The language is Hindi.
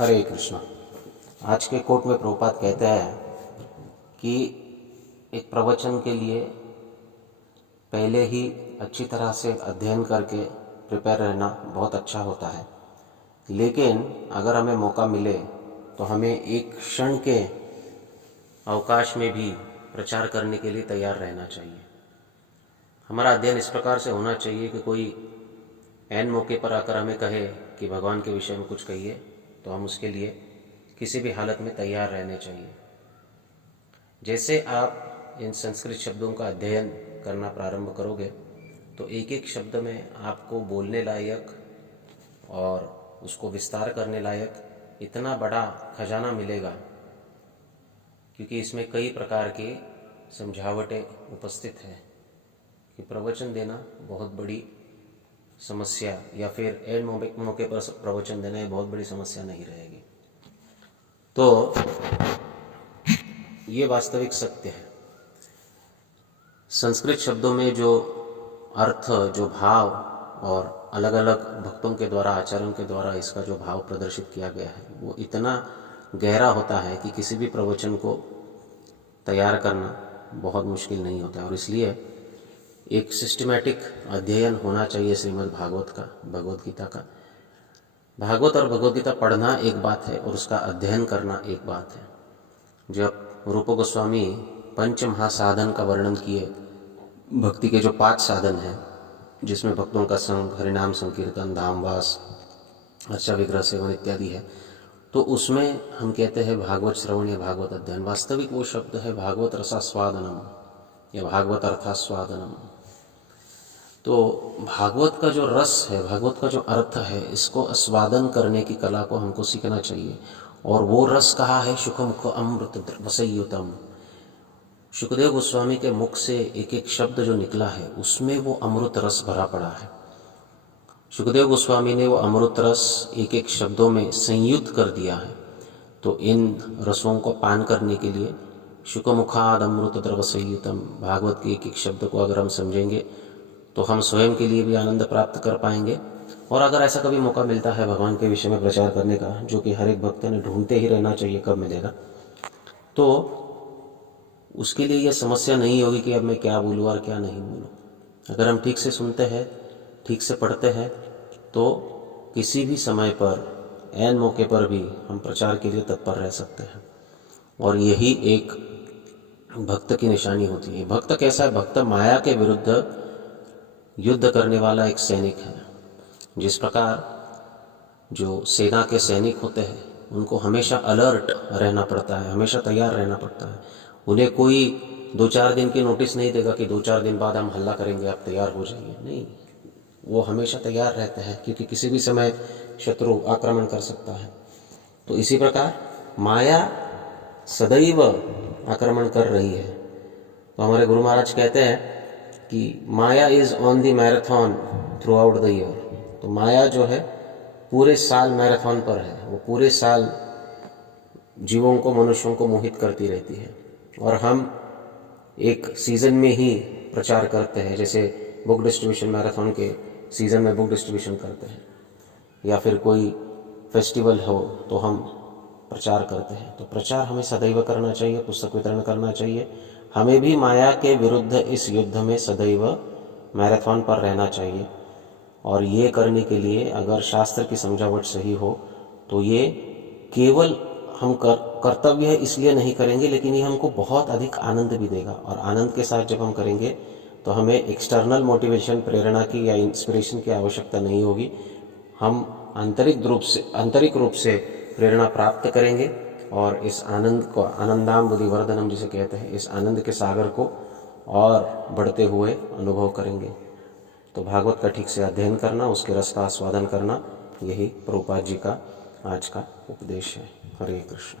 हरे कृष्णा। आज के कोट में प्रभुपाद कहते हैं कि एक प्रवचन के लिए पहले ही अच्छी तरह से अध्ययन करके प्रिपेयर रहना बहुत अच्छा होता है, लेकिन अगर हमें मौका मिले तो हमें एक क्षण के अवकाश में भी प्रचार करने के लिए तैयार रहना चाहिए। हमारा अध्ययन इस प्रकार से होना चाहिए कि कोई ऐन मौके पर आकर हमें कहे कि भगवान के विषय में कुछ कहिए, तो हम उसके लिए किसी भी हालत में तैयार रहने चाहिए। जैसे आप इन संस्कृत शब्दों का अध्ययन करना प्रारंभ करोगे तो एक एक शब्द में आपको बोलने लायक और उसको विस्तार करने लायक इतना बड़ा खजाना मिलेगा, क्योंकि इसमें कई प्रकार की समझावटें उपस्थित हैं कि प्रवचन देना बहुत बड़ी समस्या या फिर ऐन मौके पर प्रवचन देना ये बहुत बड़ी समस्या नहीं रहेगी। तो ये वास्तविक सत्य है। संस्कृत शब्दों में जो अर्थ, जो भाव और अलग अलग भक्तों के द्वारा, आचार्यों के द्वारा इसका जो भाव प्रदर्शित किया गया है वो इतना गहरा होता है कि किसी भी प्रवचन को तैयार करना बहुत मुश्किल नहीं होता है। और इसलिए एक सिस्टमैटिक अध्ययन होना चाहिए श्रीमद् भागवत का, भगवद गीता का। भागवत और भगवद गीता पढ़ना एक बात है और उसका अध्ययन करना एक बात है। जब रूप गोस्वामी पंच महासाधन का वर्णन किए, भक्ति के जो 5 साधन हैं जिसमें भक्तों का संग, हरिनाम संकीर्तन, धामवास, अर्चा विग्रह सेवन इत्यादि है, तो उसमें हम कहते हैं भागवत श्रवण या भागवत अध्ययन। वास्तविक वो शब्द है भागवत रसास्वादनम या भागवत अर्थास्वादनम। तो भागवत का जो रस है, भागवत का जो अर्थ है, इसको आस्वादन करने की कला को हमको सीखना चाहिए। और वो रस कहा है शुकमुख अमृत रसयुतम। शुकदेव गोस्वामी के मुख से एक एक शब्द जो निकला है उसमें वो अमृत रस भरा पड़ा है। शुकदेव गोस्वामी ने वो अमृत रस एक एक शब्दों में संयुक्त कर दिया है। तो इन रसों को पान करने के लिए शुकमुखाद अमृत रसयुतम, भागवत के एक एक शब्द को अगर हम समझेंगे तो हम स्वयं के लिए भी आनंद प्राप्त कर पाएंगे। और अगर ऐसा कभी मौका मिलता है भगवान के विषय में प्रचार करने का, जो कि हर एक भक्त ने ढूंढते ही रहना चाहिए कब मिलेगा, तो उसके लिए यह समस्या नहीं होगी कि अब मैं क्या बोलूँ और क्या नहीं बोलूँ। अगर हम ठीक से सुनते हैं, ठीक से पढ़ते हैं, तो किसी भी समय पर, ऐन मौके पर भी हम प्रचार के लिए तत्पर रह सकते हैं। और यही एक भक्त की निशानी होती है। भक्त कैसा है? भक्त माया के विरुद्ध युद्ध करने वाला एक सैनिक है। जिस प्रकार जो सेना के सैनिक होते हैं उनको हमेशा अलर्ट रहना पड़ता है, हमेशा तैयार रहना पड़ता है। उन्हें कोई 2-4 दिन की नोटिस नहीं देगा कि 2-4 दिन बाद हम हल्ला करेंगे, आप तैयार हो जाइए। नहीं, वो हमेशा तैयार रहते हैं, क्योंकि किसी भी समय शत्रु आक्रमण कर सकता है। तो इसी प्रकार माया सदैव आक्रमण कर रही है। तो हमारे गुरु महाराज कहते हैं कि maya is on the marathon throughout the year. तो माया जो है पूरे साल मैराथन पर है, वो पूरे साल जीवों को, मनुष्यों को मोहित करती रहती है। और हम एक सीज़न में ही प्रचार करते हैं, जैसे बुक डिस्ट्रीब्यूशन, मैराथन के सीज़न में बुक डिस्ट्रीब्यूशन करते हैं, या फिर कोई फेस्टिवल हो तो हम प्रचार करते हैं। तो प्रचार हमें सदैव करना चाहिए, पुस्तक वितरण करना चाहिए। हमें भी माया के विरुद्ध इस युद्ध में सदैव मैराथन पर रहना चाहिए। और ये करने के लिए अगर शास्त्र की समझावट सही हो तो ये केवल हम कर्तव्य है इसलिए नहीं करेंगे, लेकिन ये हमको बहुत अधिक आनंद भी देगा। और आनंद के साथ जब हम करेंगे तो हमें एक्सटर्नल मोटिवेशन, प्रेरणा की या इंस्पिरेशन की आवश्यकता नहीं होगी। हम आंतरिक रूप से प्रेरणा प्राप्त करेंगे और इस आनंद को, आनंदाम्बुधि वर्धनम जिसे कहते हैं, इस आनंद के सागर को और बढ़ते हुए अनुभव करेंगे। तो भागवत का ठीक से अध्ययन करना, उसके रस का आस्वादन करना, यही प्रभुपाद जी का आज का उपदेश है। हरे कृष्ण।